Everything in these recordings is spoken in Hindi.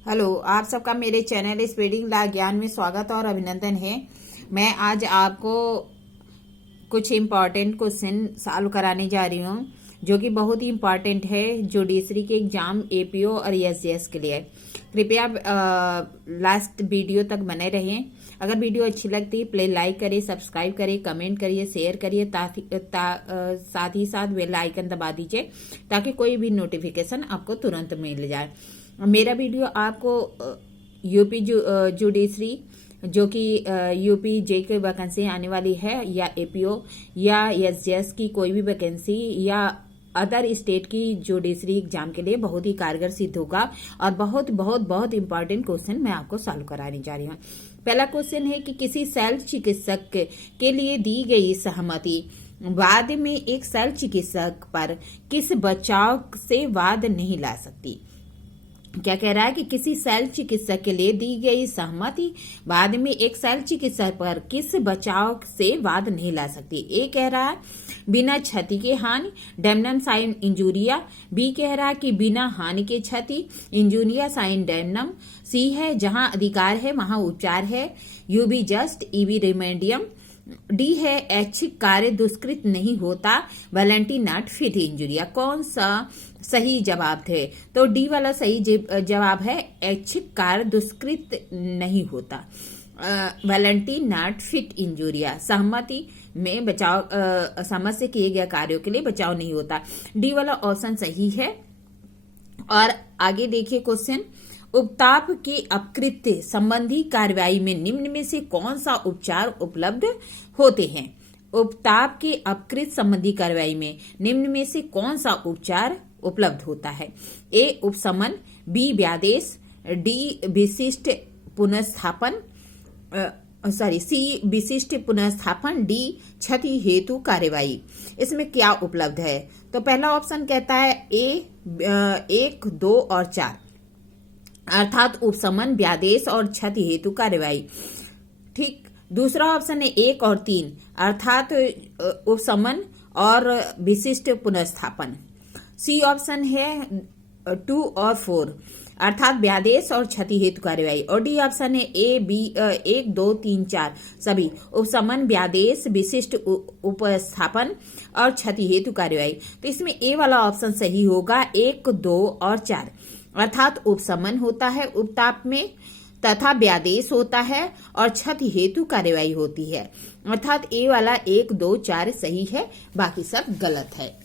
हेलो, आप सबका मेरे चैनल स्पीडिंग ला ज्ञान में स्वागत और अभिनंदन है। मैं आज आपको कुछ इम्पॉर्टेंट क्वेश्चन सॉल्व कराने जा रही हूँ जो कि बहुत ही इम्पॉर्टेंट है जुडिशरी के एग्जाम एपीओ और एसजीएस के लिए। कृपया लास्ट वीडियो तक बने रहें। अगर वीडियो अच्छी लगती है प्लीज लाइक करिए, सब्सक्राइब करिए, कमेंट करिए, शेयर करिए, साथ ही साथ बेल आइकन दबा दीजिए ताकि कोई भी नोटिफिकेशन आपको तुरंत मिल जाए। मेरा वीडियो आपको यूपी जुडिशरी जो कि यूपी जे की वैकेंसी आने वाली है या एपीओ या एसजीएस की कोई भी वैकेंसी या अदर स्टेट की जुडिशरी एग्जाम के लिए बहुत ही कारगर सिद्ध होगा और बहुत बहुत बहुत इंपॉर्टेंट क्वेश्चन मैं आपको सॉल्व कराने जा रही हूँ। पहला क्वेश्चन है कि किसी शल्य चिकित्सक के लिए दी गई सहमति बाद में एक शल्य चिकित्सक पर किस बचाव से वाद नहीं ला सकती। क्या कह रहा है कि किसी शल्य चिकित्सक के लिए दी गई सहमति बाद में एक शल्य चिकित्सक पर किस बचाव से वाद नहीं ला सकती। ए कह रहा है बिना क्षति के हानि, डेमनम साइन इंजूरिया। बी कह रहा है कि बिना हानि के क्षति, इंजूरिया साइन डेमनम। सी है जहां अधिकार है वहां उपचार है, यूबी जस्ट, ईबी रिमेडियम। डी है ऐच्छिक कार्य दुष्कृत नहीं होता, वॉलंटी नॉट फिट इंजुरिया। कौन सा सही जवाब थे? तो डी वाला सही जवाब है ऐच्छिक कार्य दुष्कृत नहीं होता, वॉलंटी नॉट फिट इंजुरिया। सहमति में बचाव, सहमति से किए गए कार्यों के लिए बचाव नहीं होता। डी वाला ऑप्शन सही है। और आगे देखिए क्वेश्चन, उपताप के अपकृत्य संबंधी कार्रवाई में निम्न में से कौन सा उपचार उपलब्ध होते हैं। उपताप के अपकृत संबंधी कार्रवाई में निम्न में से कौन सा उपचार उपलब्ध होता है। ए उपशमन, बी व्यादेश, डी विशिष्ट पुनर्स्थापन, सी विशिष्ट पुनर्स्थापन, डी क्षति हेतु कार्यवाही। इसमें क्या उपलब्ध है? तो पहला ऑप्शन कहता है ए 1, 2 और 4 अर्थात उपशमन, व्यादेश और क्षति हेतु कार्यवाही। ठीक। दूसरा ऑप्शन है 1 और 3 अर्थात उपशमन और विशिष्ट पुनर्स्थापन। सी ऑप्शन है 2 और 4 अर्थात व्यादेश और क्षति हेतु कार्यवाही। और डी ऑप्शन है ए बी 1, 2, 3, 4 सभी उपशमन, व्यादेश, विशिष्ट उपस्थापन और क्षति हेतु कार्यवाही। तो इसमें ए वाला ऑप्शन सही होगा 1, 2 और 4 अर्थात उपशमन होता है उपताप में तथा व्यादेश होता है और क्षति हेतु कार्यवाही होती है। अर्थात ए वाला 1, 2, 4 सही है, बाकी सब गलत है।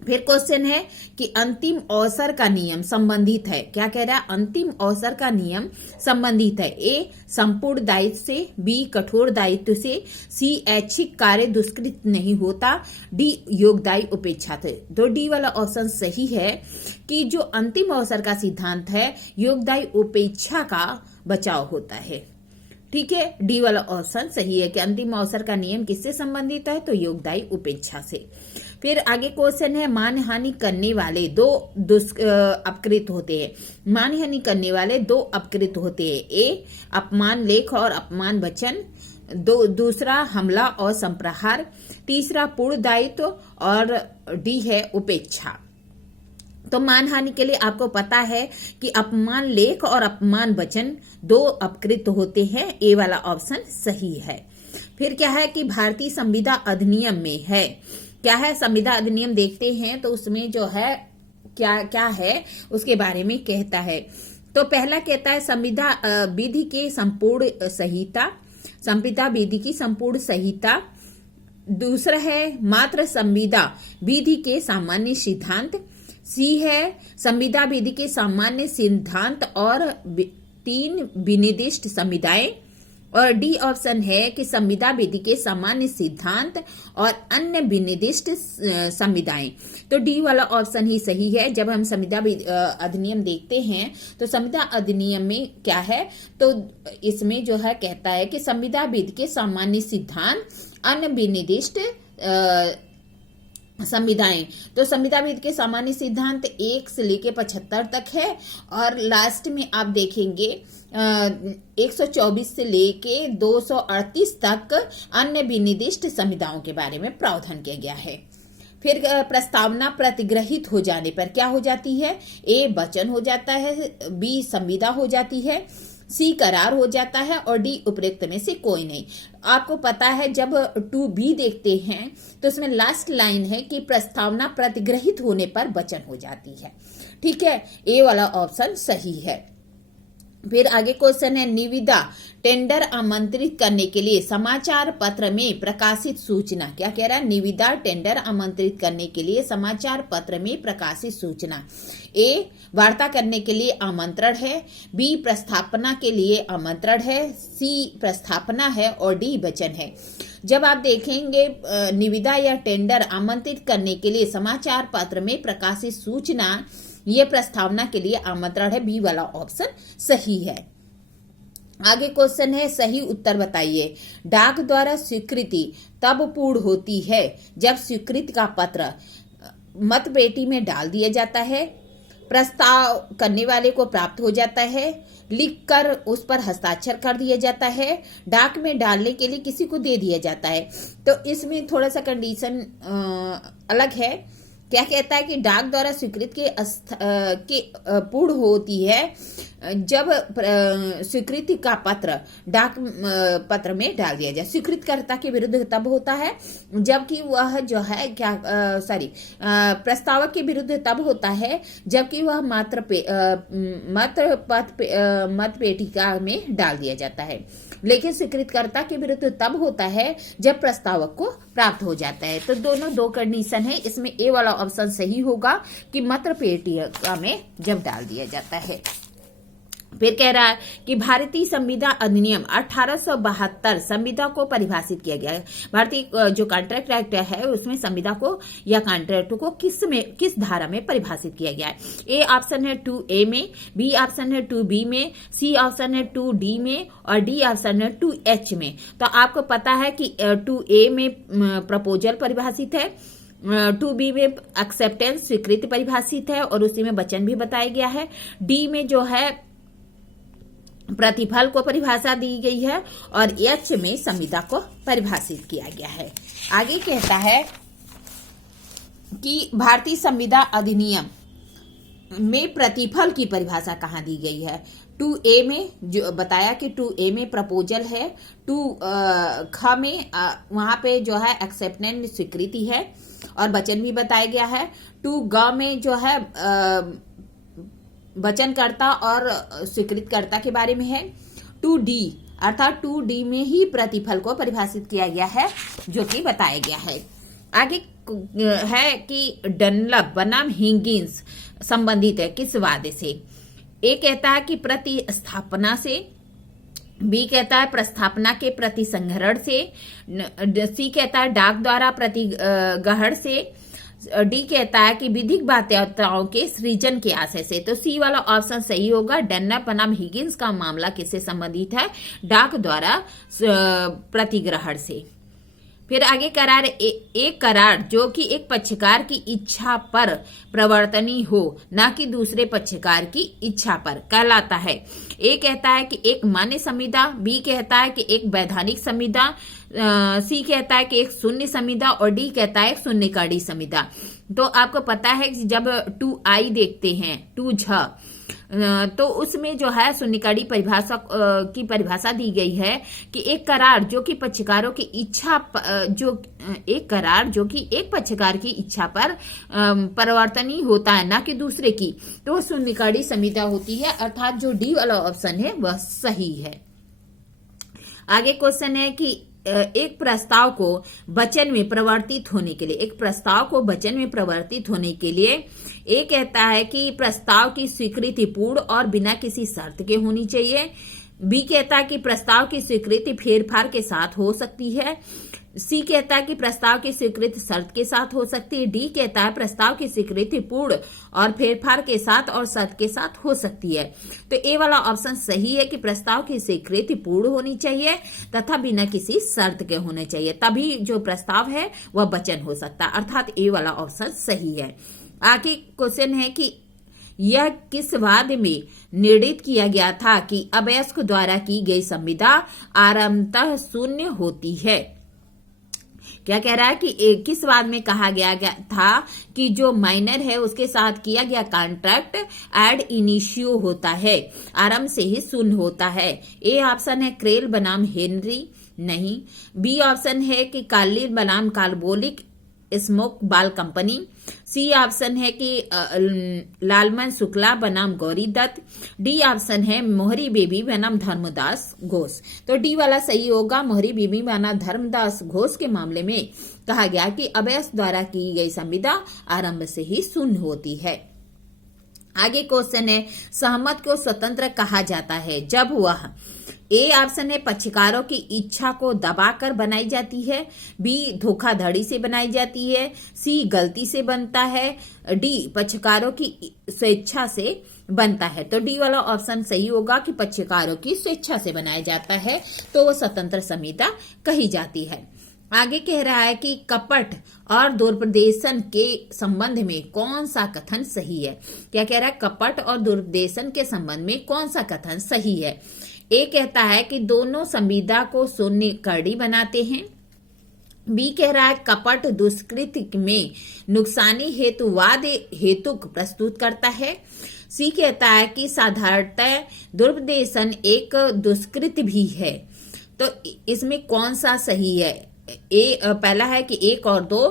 फिर क्वेश्चन है कि अंतिम अवसर का नियम संबंधित है। क्या कह रहा है? अंतिम अवसर का नियम संबंधित है। ए संपूर्ण दायित्व से, बी कठोर दायित्व से, सी ऐच्छिक कार्य दुष्कृत नहीं होता, डी योगदायी उपेक्षा से। तो डी वाला ऑप्शन सही है कि जो अंतिम अवसर का सिद्धांत है योगदायी उपेक्षा का बचाव होता है। ठीक है, डी वाला ऑप्शन सही है कि अंतिम अवसर का नियम किससे संबंधित है? तो योगदायी उपेक्षा से। फिर आगे क्वेश्चन है मानहानि करने वाले दो अपकृत होते हैं। मानहानि करने वाले 2 अपकृत होते हैं। ए अपमान लेख और अपमान वचन, दूसरा हमला और संप्रहार, तीसरा पूर्ण दायित्व और डी है उपेक्षा। तो मानहानि के लिए आपको पता है कि अपमान लेख और अपमान वचन 2 अपकृत होते हैं। ए वाला ऑप्शन सही है। फिर क्या है कि भारतीय संविदा अधिनियम में है, क्या है संविदा अधिनियम देखते हैं तो उसमें जो है क्या क्या है उसके बारे में कहता है। तो पहला कहता है संविदा विधि के संपूर्ण संहिता, संविदा विधि की संपूर्ण संहिता। दूसरा है मात्र संविदा विधि के सामान्य सिद्धांत। सी है संविदा विधि के सामान्य सिद्धांत और 3 विनिर्दिष्ट संविदाएं। और डी ऑप्शन है कि संविदा विधि के सामान्य सिद्धांत और अन्य विनिर्दिष्ट संविदाएं। तो डी वाला ऑप्शन ही सही है। जब हम संविदा अधिनियम देखते हैं तो संविदा अधिनियम में क्या है, तो इसमें जो है कहता है कि संविदा विधि के सामान्य सिद्धांत, अन्य विनिर्दिष्ट संविदाएं। तो संविदा विधि के सामान्य सिद्धांत 1 से लेके 75 तक है और लास्ट में आप देखेंगे 124 से लेके 238 तक अन्य विनिर्दिष्ट संविदाओं के बारे में प्रावधान किया गया है। फिर प्रस्तावना प्रतिग्रहित हो जाने पर क्या हो जाती है? ए वचन हो जाता है, बी संविदा हो जाती है, सी करार हो जाता है और डी उपयुक्त में से कोई नहीं। आपको पता है जब 2B देखते हैं तो उसमें लास्ट लाइन है कि प्रस्तावना प्रतिग्रहित होने पर वचन हो जाती है। ठीक है, ए वाला ऑप्शन सही है। फिर आगे क्वेश्चन है, निविदा टेंडर आमंत्रित करने के लिए समाचार पत्र में प्रकाशित सूचना। क्या कह रहा है? निविदा टेंडर आमंत्रित करने के लिए समाचार पत्र में प्रकाशित सूचना। ए वार्ता करने के लिए आमंत्रण है, बी प्रस्थापना के लिए आमंत्रण है, सी प्रस्थापना है और डी वचन है। जब आप देखेंगे निविदा या टेंडर आमंत्रित करने के लिए समाचार पत्र में प्रकाशित सूचना, ये प्रस्तावना के लिए आमंत्रण है, बी वाला ऑप्शन सही है। आगे क्वेश्चन है, सही उत्तर बताइए। डाक द्वारा स्वीकृति तब पूर्ण होती है जब स्वीकृति का पत्र मतपेटी में डाल दिया जाता है, प्रस्ताव करने वाले को प्राप्त हो जाता है, लिखकर उस पर हस्ताक्षर कर दिया जाता है, डाक में डालने के लिए किसी को दे दिया जाता है। तो इसमें थोड़ा सा कंडीशन अलग है। क्या कहता है कि डाक द्वारा स्वीकृत के पूर्ण होती है जब स्वीकृति का पत्र डाक पत्र में डाल दिया जाए। स्वीकृतकर्ता के विरुद्ध तब होता है जबकि वह जो है प्रस्तावक के विरुद्ध तब होता है जबकि वह मत पेटिका में डाल दिया जाता है। लेकिन स्वीकृतकर्ता के विरुद्ध तब होता है जब प्रस्तावक को प्राप्त हो जाता है। तो दोनों दो कंडीशन है, इसमें ए वाला ऑप्शन सही होगा कि मत पेटिका में जब डाल दिया जाता है। फिर कह रहा है कि भारतीय संविदा अधिनियम 1872 संविदा को परिभाषित किया गया है। भारतीय जो कॉन्ट्रैक्ट एक्ट है उसमें संविदा को या कॉन्ट्रैक्ट को किस धारा में परिभाषित किया गया है? ए ऑप्शन है 2A में, बी ऑप्शन है 2B में, सी ऑप्शन है 2D में और डी ऑप्शन है 2H में। तो आपको पता है कि 2A में प्रपोजल परिभाषित है, 2B में एक्सेप्टेंस स्वीकृति परिभाषित है और उसी में वचन भी बताया गया है, डी में जो है प्रतिफल को परिभाषा दी गई है और H में संविदा को परिभाषित किया गया है। आगे कहता है कि भारतीय संविदा अधिनियम में प्रतिफल की परिभाषा कहाँ दी गई है? 2A में जो बताया कि 2A में प्रपोजल है, 2 में वहां पे जो है एक्सेप्टेंस स्वीकृति है और वचन भी बताया गया है, 2 में जो है वचनकर्ता और स्वीकृतकर्ता के बारे में है, 2D अर्थात 2D में ही प्रतिफल को परिभाषित किया गया है जो कि बताया गया है। आगे है कि डनलप बनाम हिगिंस संबंधित है किस वादे से? ए कहता है कि प्रतिस्थापना से, बी कहता है प्रस्थापना के प्रतिसंहरण से, सी कहता है डाक द्वारा प्रतिग्रहण से, डी कहता है कि विधिक बाध्यताओं के सृजन के आशय से। तो सी वाला ऑप्शन सही होगा। डनलप बनाम हिगिंस का मामला किससे संबंधित है? डाक द्वारा प्रतिग्रहण से। फिर आगे करार एक करार जो कि एक पक्षकार की इच्छा पर प्रवर्तनीय हो न कि दूसरे पक्षकार की इच्छा पर कहलाता है। ए कहता है कि एक मान्य संविदा, बी कहता है कि एक वैधानिक संविदा, सी कहता है कि एक शून्य संविदा और डी कहता है एक शून्यकाड़ी संविदा। तो आपको पता है कि जब 2I देखते हैं 2झ तो उसमें जो है शून्यकाड़ी परिभाषा की परिभाषा दी गई है कि एक करार जो कि पक्षकारों की इच्छा एक करार जो कि एक पक्षकार की इच्छा पर परिवर्तनीय होता है ना कि दूसरे की, तो शून्यकाड़ी संविदा होती है। अर्थात जो डी वाला ऑप्शन है वह सही है। आगे क्वेश्चन है कि एक प्रस्ताव को वचन में परिवर्तित होने के लिए, एक प्रस्ताव को वचन में परिवर्तित होने के लिए ए कहता है कि प्रस्ताव की स्वीकृति पूर्ण और बिना किसी शर्त के होनी चाहिए, बी कहता है कि प्रस्ताव की स्वीकृति फेरफार के साथ हो सकती है, सी कहता है कि प्रस्ताव की स्वीकृति शर्त के साथ हो सकती है, डी कहता है प्रस्ताव की स्वीकृति पूर्ण और फेरफार के साथ और शर्त के साथ हो सकती है। तो ए वाला ऑप्शन सही है कि प्रस्ताव की स्वीकृति पूर्ण होनी चाहिए तथा बिना किसी शर्त के होने चाहिए, तभी जो प्रस्ताव है वह वचन हो सकता है। अर्थात ए वाला ऑप्शन सही है। आगे क्वेश्चन है कि यह किस वाद में निर्णित किया गया था कि अवयस्क द्वारा की गई संविदा आरंभतः शून्य होती है? क्या कह रहा है कि किस बाद में कहा गया था कि जो माइनर है उसके साथ किया गया कॉन्ट्रैक्ट एड इनिशियो होता है, आरंभ से ही शून्य होता है। ए ऑप्शन है क्रेल बनाम हेनरी, नहीं। बी ऑप्शन है कि कार्लिल बनाम कार्बोलिक स्मोक बाल कंपनी। सी ऑप्शन है कि लालमन शुक्ला बनाम गौरी दत्त। डी ऑप्शन है मोहरी बेबी बनाम धर्मदास घोष। तो डी वाला सही होगा। मोहरी बेबी बनाम धर्मदास घोष के मामले में कहा गया कि अबेस द्वारा की गई संविदा आरंभ से ही शून्य होती है। आगे क्वेश्चन है, सहमत को स्वतंत्र कहा जाता है जब वह, ए ऑप्शन है पक्षकारों की इच्छा को दबाकर बनाई जाती है, बी धोखाधड़ी से बनाई जाती है, सी गलती से बनता है, डी पक्षकारों की स्वेच्छा से बनता है। तो डी वाला ऑप्शन सही होगा कि पक्षकारों की स्वेच्छा से बनाया जाता है, तो वो स्वतंत्र संविदा कही जाती है। आगे कह रहा है कि कपट और दुरुपदेशन के संबंध में कौन सा कथन सही है। क्या कह रहा है, कपट और दुरुपदेशन के संबंध में कौन सा कथन सही है। ए कहता है कि दोनों संविदा को शून्य कड़ी बनाते हैं। बी कह रहा है कपट दुष्कृत्य में नुकसानी हेतुवाद हेतुक प्रस्तुत करता है। सी कहता है कि साधारणतः दुरुपदेशन एक दुष्कृत्य भी है। तो इसमें कौन सा सही है। पहला है कि 1 और 2,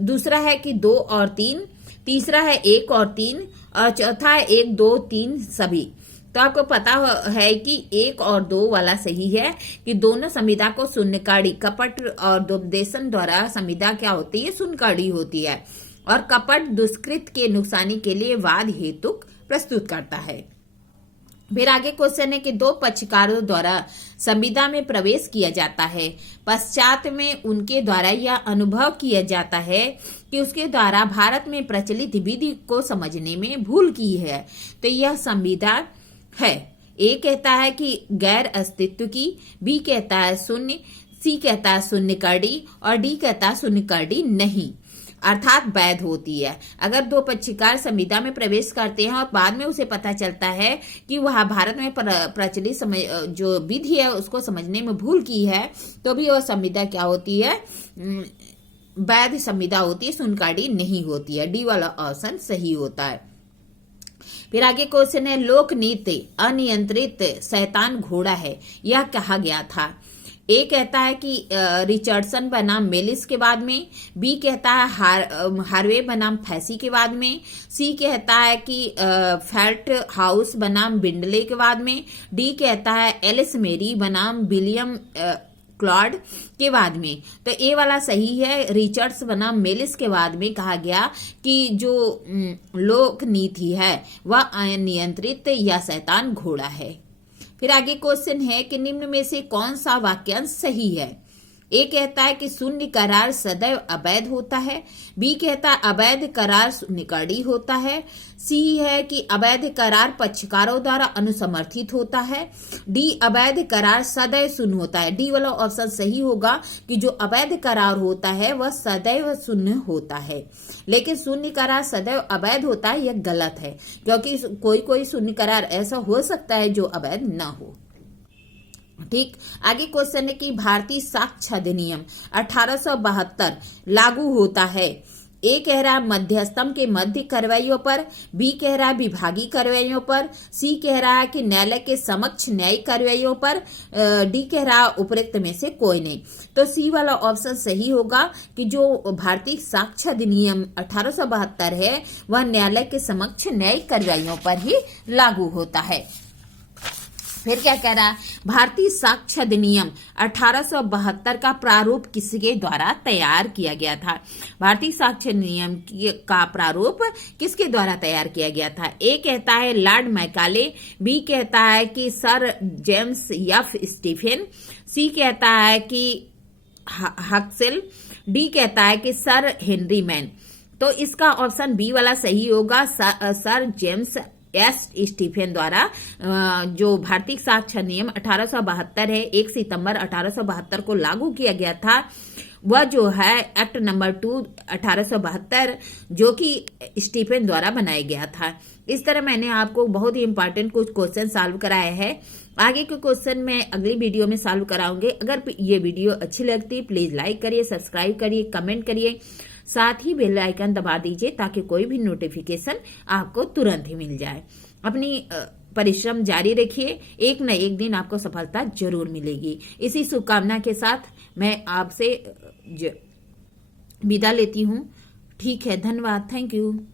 दूसरा है कि 2 और 3, तीसरा है 1 और 3 और चौथा है 1, 2, 3 सभी। तो आपको पता है कि 1 और 2 वाला सही है कि दोनों संविदा को शून्यकाड़ी, कपट और दुरुपदेशन द्वारा संविदा क्या होती है, शून्यकाड़ी होती है और कपट दुष्कृत्य के नुकसानी के लिए वाद हेतुक प्रस्तुत करता है। फिर आगे क्वेश्चन है कि 2 पक्षकारों द्वारा संविदा में प्रवेश किया जाता है, पश्चात में उनके द्वारा यह अनुभव किया जाता है कि उसके द्वारा भारत में प्रचलित विधि को समझने में भूल की है, तो यह संविदा है। ए कहता है कि गैर अस्तित्व की, बी कहता है शून्य, सी कहता है शून्य कड़ी और डी कहता है शून्य कड़ी नहीं, अर्थात वैध होती है। अगर 2 पक्षकार संविदा में प्रवेश करते हैं और बाद में उसे पता चलता है कि वह भारत में प्रचलित जो विधि है उसको समझने में भूल की है, तो भी वह संविदा क्या होती है, वैध संविदा होती है, शून्यकाड़ी नहीं होती है। डी वाला ऑप्शन सही होता है। फिर आगे क्वेश्चन है, लोक नृत्य अनियंत्रित शैतान घोड़ा है, यह कहा गया था। ए कहता है कि रिचर्डसन बनाम मेलिस के बाद में, बी कहता है हार्वे बनाम फैसी के बाद में, सी कहता है कि फैल्ट हाउस बनाम बिंडले के बाद में, डी कहता है एलिस मेरी बनाम विलियम क्लॉड के बाद में। तो ए वाला सही है, रिचर्ड्स बनाम मेलिस के बाद में कहा गया कि जो लोक नीति है वह अनियंत्रित या शैतान घोड़ा है। फिर आगे क्वेश्चन है कि निम्न में से कौन सा वाक्यांश सही है। ए कहता है कि शून्य करार सदैव अवैध होता है, बी कहता है अवैध करार शून्यकाड़ी होता है, सी है कि अवैध करार पक्षकारों द्वारा अनुसमर्थित होता है, डी अवैध करार सदैव शून्य होता है। डी वाला ऑप्शन सही होगा कि जो अवैध करार होता है वह सदैव शून्य होता है, लेकिन शून्य करार सदैव अवैध होता है यह गलत है, क्योंकि कोई शून्य करार ऐसा हो सकता है जो अवैध ना हो। ठीक, आगे क्वेश्चन है कि भारतीय साक्ष्य अधिनियम 1872 लागू होता है। ए कह रहा है मध्यस्थम के मध्य कार्रवाइयों पर, बी कह रहा है विभागीय कार्रवाइयों पर, सी कह रहा है कि न्यायालय के समक्ष न्यायिक कार्रवाइयों पर, डी कह रहा है उपरोक्त में से कोई नहीं। तो सी वाला ऑप्शन सही होगा कि जो भारतीय साक्ष्य अधिनियम 1872 है वह न्यायालय के समक्ष न्यायिक कार्रवाइयों पर ही लागू होता है। फिर क्या कह रहा है, भारतीय साक्ष्य अधिनियम 1872 का प्रारूप किसके द्वारा तैयार किया गया था। भारतीय साक्ष्य अधिनियम का प्रारूप किसके द्वारा तैयार किया गया था। ए कहता है लॉर्ड मैकाले, बी कहता है कि सर जेम्स एफ स्टीफेन, सी कहता है कि हक्सेल, डी कहता है कि सर हेनरी मैन। तो इसका ऑप्शन बी वाला सही होगा, सर जेम्स एस स्टीफेन द्वारा जो भारतीय साक्ष्य नियम 1872 है 1 सितंबर 1872 को लागू किया गया था, वह जो है एक्ट नंबर 2 1872 जो कि स्टीफेन द्वारा बनाया गया था। इस तरह मैंने आपको बहुत ही इंपॉर्टेंट कुछ क्वेश्चन सॉल्व कराए हैं आगे के क्वेश्चन मैं अगली वीडियो में सॉल्व कराऊंगी। अगर ये वीडियो अच्छी लगती प्लीज लाइक करिए, सब्सक्राइब करिए, कमेंट करिए, साथ ही बेल आइकन दबा दीजिए ताकि कोई भी नोटिफिकेशन आपको तुरंत ही मिल जाए। अपनी परिश्रम जारी रखिए, एक न एक दिन आपको सफलता जरूर मिलेगी। इसी शुभकामना के साथ मैं आपसे विदा लेती हूँ। ठीक है, धन्यवाद, थैंक यू।